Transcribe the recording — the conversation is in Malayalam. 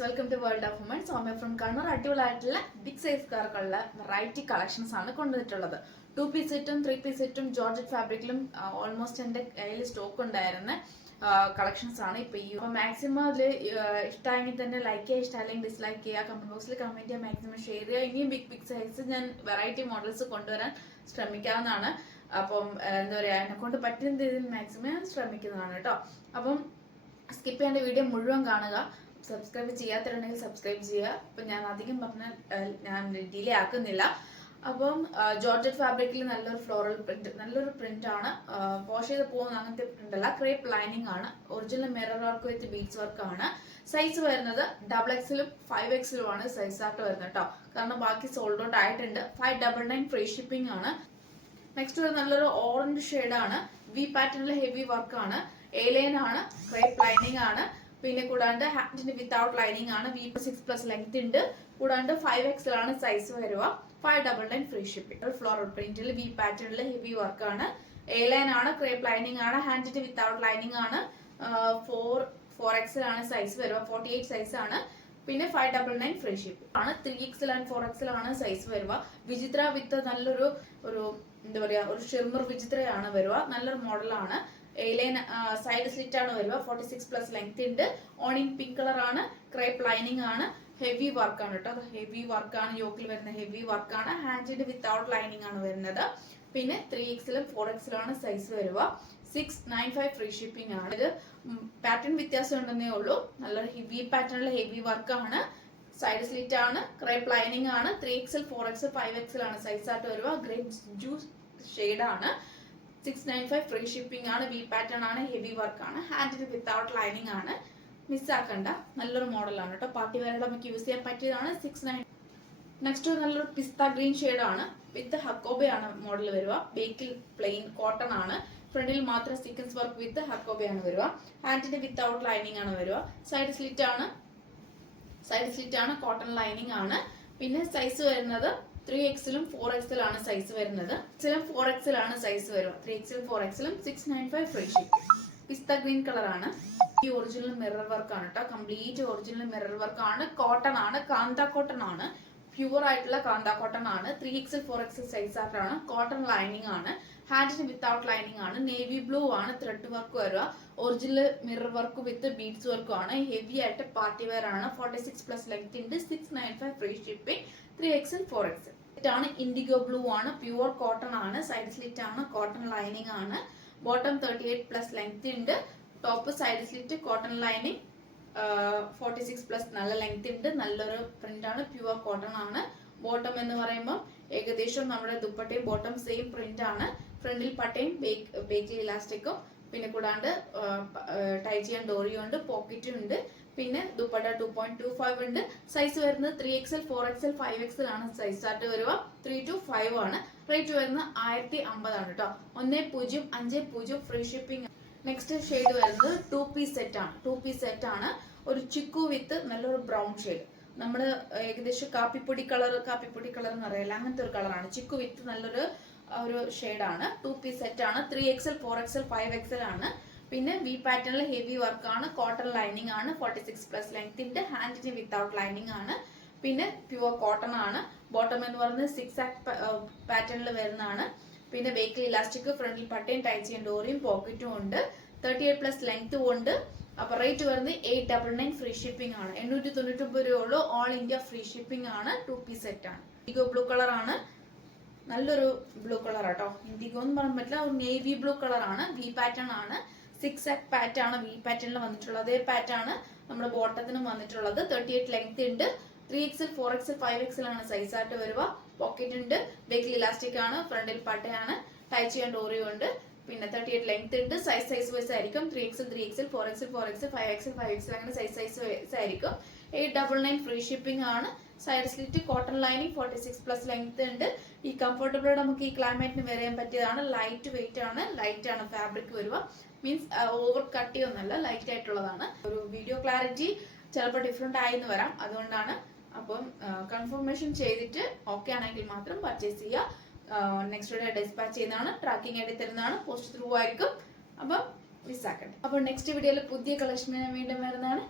Welcome to world of woman. Soumya from Kannur. അടിപൊളിയായിട്ടുള്ള ബിഗ് സൈസ് കാർക്കുള്ള വെറൈറ്റി കളക്ഷൻസ് ആണ് കൊണ്ടുവന്നിട്ടുള്ളത്. 2 പീസ് സെറ്റും 3 പീസ് സെറ്റും ജോർജറ്റ് ഫാബ്രിക്കിലും ഓൾമോസ്റ്റ് എന്റെ കയ്യിൽ സ്റ്റോക്ക് ഉണ്ടായിരുന്ന കളക്ഷൻസ് ആണ് ഇപ്പൊ ഈ. മാക്സിമം അതിൽ ഇഷ്ടമായെങ്കിൽ തന്നെ ലൈക്ക് ചെയ്യുക, ഇഷ്ടമല്ലെങ്കിൽ ഡിസ്ലൈക്ക് ചെയ്യുക, കമന്റ് ബോക്സിൽ കമന്റ് ചെയ്യുക, മാക്സിമം ഷെയർ ചെയ്യുക. ഇനിയും ബിഗ് സൈസ് ഞാൻ വെറൈറ്റി മോഡൽസ് കൊണ്ടുവരാൻ ശ്രമിക്കാവുന്നതാണ്. അപ്പം എന്താ പറയാ, എന്നെ കൊണ്ട് പറ്റുന്ന രീതിയിൽ മാക്സിമം ശ്രമിക്കുന്നതാണ് കേട്ടോ. അപ്പം സ്കിപ്പ് ചെയ്യേണ്ട വീഡിയോ മുഴുവൻ കാണുക. സബ്സ്ക്രൈബ് ചെയ്യാത്തവരുണ്ടെങ്കിൽ സബ്സ്ക്രൈബ് ചെയ്യുക. അപ്പം ഞാൻ അധികം പറഞ്ഞാൽ ഞാൻ ഡിലേ ആക്കുന്നില്ല. അപ്പം ജോർജറ്റ് ഫാബ്രിക്കിൽ നല്ലൊരു ഫ്ലോറൽ പ്രിന്റ്, നല്ലൊരു പ്രിന്റ് ആണ്. വാഷ് ചെയ്ത് പോകുന്ന അങ്ങനത്തെ പ്രിന്റ് അല്ല, ക്രേപ്പ് ലൈനിങ് ആണ്. Original mirror work with beads work ആണ്. സൈസ് വരുന്നത് XXL 5XL ആണ് സൈസ് ആയിട്ട് വരുന്നത് കേട്ടോ. കാരണം ബാക്കി സോൾഡ് ഔട്ട് ആയിട്ടുണ്ട്. 599 ഫ്രീ ഷിപ്പിംഗ് ആണ്. നെക്സ്റ്റ് ഒരു നല്ലൊരു ഓറഞ്ച് ഷെയ്ഡ് ആണ്. വി പാറ്റേണിലെ ഹെവി വർക്ക് ആണ്. എ ലൈൻ ആണ്, ക്രേപ്പ് ലൈനിങ് ആണ്. പിന്നെ കൂടാണ്ട് ഹാൻഡിന് വിത്തൗട്ട് ലൈനിങ് ആണ്. V6+ ലെങ്ത് ഉണ്ട്. കൂടാണ്ട് 5XL ആണ് സൈസ് വരിക. 599 ഫ്രീ ഷിപ്പിംഗ്. ഫ്ലോറൽ പ്രിന്റിൽ വി പാറ്റേണിൽ ഹെവി വർക്ക് ആണ്. എ ലൈൻ ആണ്, ക്രേപ്പ് ലൈനിങ് ആണ്. ഹാൻഡിന് വിത്തൗട്ട് ലൈനിങ് ആണ്. 4XL ആണ് സൈസ് വരിക. 48 സൈസ് ആണ്. പിന്നെ 599 ഫ്രീ ഷിപ്പിംഗ് ആണ്. 3XL ആൻഡ് 4XL ആണ് സൈസ് വരിക. വിചിത്ര വിത്ത് നല്ലൊരു എന്താ പറയാ, ഒരു ഷിർമർ വിചിത്രയാണ് വരിക. നല്ലൊരു മോഡലാണ്. എലൈൻ സൈഡ് സ്ലിറ്റ് ആണ് വരിക. 46+ ലെങ്ത് ഉണ്ട്. ഓണിങ് പിങ്ക് കളർ ആണ്. ക്രേപ്പ് ലൈനിങ് ആണ്. ഹെവി വർക്ക് ആണ് കേട്ടോ. ഹെവി വർക്ക് ആണ്. യോക്കിൽ വരുന്ന ഹെവി വർക്ക് ആണ്. ഹാൻഡിന്റെ വിത്തൗട്ട് ലൈനിങ് ആണ് വരുന്നത്. പിന്നെ 3XL 4XL ആണ് സൈസ് വരിക. 695 ഫ്രീ ഷിപ്പിംഗ് ആണ്. ഇത് പാറ്റേൺ വ്യത്യാസം ഉണ്ടെന്നേ ഉള്ളൂ. നല്ലൊരു ഹെവി പാറ്റേണിൽ ഹെവി വർക്ക് ആണ്. സൈഡ് സ്ലിറ്റ് ആണ്. ക്രേപ്പ് ലൈനിങ് ആണ്. 3XL 4XL 5XL ആണ് സൈസ് ആയിട്ട് വരിക. ഗ്രേപ്പ് ജ്യൂസ് ഷെയ്ഡ് ആണ്. 695 ഫ്രീ ഷിപ്പിംഗ് ആണ്. വി പാറ്റേൺ ആണ്. ഹെവി വർക്ക് ആണ്. ഹാൻഡിന് വിത്തൗട്ട് ലൈനിങ് ആണ്. മിസ്സാക്കണ്ട. നല്ലൊരു മോഡലാണ് കേട്ടോ. പാർട്ടി വെയർ നമുക്ക് യൂസ് ചെയ്യാൻ പറ്റിയതാണ്. 690. നെക്സ്റ്റ് നല്ലൊരു പിസ്ത ഗ്രീൻ ഷെയ്ഡ് ആണ്. വിത്ത് ഹക്കോബയാണ് മോഡൽ വരിക. ബേക്കിൽ പ്ലെയിൻ കോട്ടൺ ആണ്. ഫ്രണ്ടിൽ മാത്രം സീക്വൻസ് വർക്ക് വിത്ത് ഹക്കോബയാണ് വരിക. ഹാൻഡിന് വിത്തൗട്ട് ലൈനിങ് ആണ് വരിക. സൈഡ് സ്ലിറ്റ് ആണ്. കോട്ടൺ ലൈനിങ് ആണ്. പിന്നെ സൈസ് വരുന്നത് 3XL 4XL ആണ് സൈസ് വരുന്നത്. 4XL ആണ് സൈസ് വരിക. 3XL 4XL 695 free shipping. പിസ്ത ഗ്രീൻ കളർ ആണ്. ഈ ഒറിജിനൽ മിറർ വർക്ക് ആണ് കേട്ടോ. കംപ്ലീറ്റ് ഒറിജിനൽ മിറർ വർക്ക് ആണ്. കോട്ടൺ ആണ്. കാന്ത കോട്ടൺ ആണ്. പ്യൂർ ആയിട്ടുള്ള കാന്ത കോട്ടൺ ആണ്. 3XL 4XL സൈസ് ആയിട്ടാണ്. കോട്ടൺ ലൈനിങ് ആണ്. ഹാൻഡിന് വിത്തൗട്ട് ലൈനിങ് ആണ്. നേവി ബ്ലൂ ആണ് ത്രെഡ് വർക്ക് വരിക. Original mirror work with beads വർക്കും ആണ്. ഹെവി ആയിട്ട് പാർട്ടി വെയർ ആണ്. 46+ ലെങ്ത് ഉണ്ട്. 695 ഫ്രീ ഷിപ്പിംഗ്. 3XL 4XL ആണ്. ഇൻഡിഗോ ബ്ലൂ ആണ്. പ്യൂർ കോട്ടൺ ആണ്. സൈഡ് സ്ലിറ്റ് ആണ്. കോട്ടൺ ലൈനിങ് ആണ്. ബോട്ടം 38+ ലെങ്ത് ഉണ്ട്. Top side slit cotton lining. 46+ നല്ല ലെങ്ത് ഉണ്ട്. നല്ലൊരു പ്രിന്റ് ആണ്. പ്യൂർ കോട്ടൺ ആണ്. ബോട്ടം എന്ന് പറയുമ്പോൾ ഏകദേശം നമ്മുടെ ദുപ്പട്ടയും ബോട്ടം സെയിം പ്രിന്റ് ആണ്. ഫ്രണ്ടിൽ പട്ടയും ബേക്കിൽ ഇലാസ്റ്റിക്കും. പിന്നെ കൂടാണ്ട് ടൈ ചെയ്യാൻ ഡോറിയും ഉണ്ട്. പോക്കറ്റും ഉണ്ട്. പിന്നെ ദുപ്പട്ട 2.25 ഉണ്ട്. സൈസ് വരുന്നത് 3XL 4XL 5XL ആണ് സൈസ് ആയിട്ട് വരിക. 3 to 5 ആണ്. റേറ്റ് വരുന്നത് 1050 ആണ് കേട്ടോ. 1050 ഫ്രീ ഷിപ്പിംഗ്. നെക്സ്റ്റ് ഷെയ്ഡ് വരുന്നത് 2 പീസ് സെറ്റ് ആണ്. ഒരു ചിക്കു വിത്ത് നല്ലൊരു ബ്രൗൺ ഷെയ്ഡ്. നമ്മള് ഏകദേശം കാപ്പിപ്പൊടി കളർ എന്ന് പറയല്ല, അങ്ങനത്തെ ഒരു കളറാണ്. ചിക്കു വിത്ത് നല്ലൊരു ഷെയ്ഡാണ്. 2 പീസ് സെറ്റ് ആണ്. 3XL 4XL 5XL ആണ്. പിന്നെ വി പാറ്റേണിൽ ഹെവി വർക്ക് ആണ്. കോട്ടൺ ലൈനിങ് ആണ്. 46+ ലെങ്ത് ഉണ്ട്. ഹാൻഡിന് വിത്തൗട്ട് ലൈനിങ് ആണ്. പിന്നെ പ്യുവർ കോട്ടൺ ആണ്. ബോട്ടം എന്ന് പറയുന്നത് 6 പാറ്റേണിൽ വരുന്നതാണ്. പിന്നെ ബേക്കിൽ ഇലാസ്റ്റിക്, ഫ്രണ്ടിൽ പട്ടയും ടൈ ചെയ്യാൻ ഡോറിയും പോക്കറ്റും ഉണ്ട്. 38+ ലെങ്ത് ഉണ്ട്. അപ്പൊ റേറ്റ് വരുന്നത് 899 ഫ്രീ ഷിപ്പിംഗ് ആണ്. 899 രൂപയുള്ളൂ. ഓൾ ഇന്ത്യ ഫ്രീ ഷിപ്പിംഗ് ആണ്. 2 പീസ് സെറ്റ് ആണ്. ഇൻഡിഗോ ബ്ലൂ കളർ ആണ്. നല്ലൊരു ബ്ലൂ കളർ ആട്ടോ. ഇൻഡിഗോ എന്ന് പറയാൻ പറ്റില്ല, ഒരു നേവി ബ്ലൂ കളർ ആണ്. വി പാറ്റേൺ ആണ്. 6 പാറ്റേൺ ആണ് വി പാറ്റേണിൽ വന്നിട്ടുള്ളത്. അതേ പാറ്റേൺ ആണ് നമ്മുടെ ബോട്ടത്തിനും വന്നിട്ടുള്ളത്. 38 ലെങ്ത് ഉണ്ട്. 3XL 4XL 5XL ആണ് സൈസ് ആയിട്ട് വരിക. പോക്കറ്റ് ഉണ്ട്. ബേക്കിൽ ഇലാസ്റ്റിക് ആണ്. ഫ്രണ്ടിൽ പട്ടയാണ്. ടൈ ചെയ്യാൻ ഡോറിയും ഉണ്ട്. പിന്നെ 38 ലെങ്ത് ഉണ്ട്. സൈസ് വൈസ് ആയിരിക്കും. 3XL 4XL 5XL അങ്ങനെ സൈസ് വൈസ് ആയിരിക്കും. 899 ഫ്രീ ഷിപ്പിംഗ് ആണ്. Side slit cotton lining 46+ length ഉണ്ട്. ഈ കംഫർട്ടബിൾ നമുക്ക് ഈ ക്ലൈമറ്റിന് വരാൻ പറ്റിയതാണ്. ലൈറ്റ് വെയിറ്റ് ആണ്. ലൈറ്റ് ആണ് ഫാബ്രിക് വരിക. മീൻസ് ഓവർ കട്ടിയൊന്നല്ല, ലൈറ്റ് ആയിട്ടുള്ളതാണ്. ഒരു വീഡിയോ ക്ലാരിറ്റി ചിലപ്പോൾ ഡിഫറെന്റ് ആയിന്ന് വരാം. അതുകൊണ്ടാണ്. അപ്പം കൺഫർമേഷൻ ചെയ്തിട്ട് ഓക്കെ ആണെങ്കിൽ മാത്രം പർച്ചേസ് ചെയ്യുക. നെക്സ്റ്റ് ഡേ ഡിസ്പാച്ച് ചെയ്യുന്നതാണ്. ട്രാക്കിംഗ് ആയിട്ട് തരുന്നതാണ്. പോസ്റ്റ് ത്രൂ ആയിരിക്കും. അപ്പം മിസ്സാക്കട്ടെ. അപ്പോൾ നെക്സ്റ്റ് വീഡിയോയിൽ പുതിയ കളക്ഷന് വീണ്ടും വരുന്നതാണ്.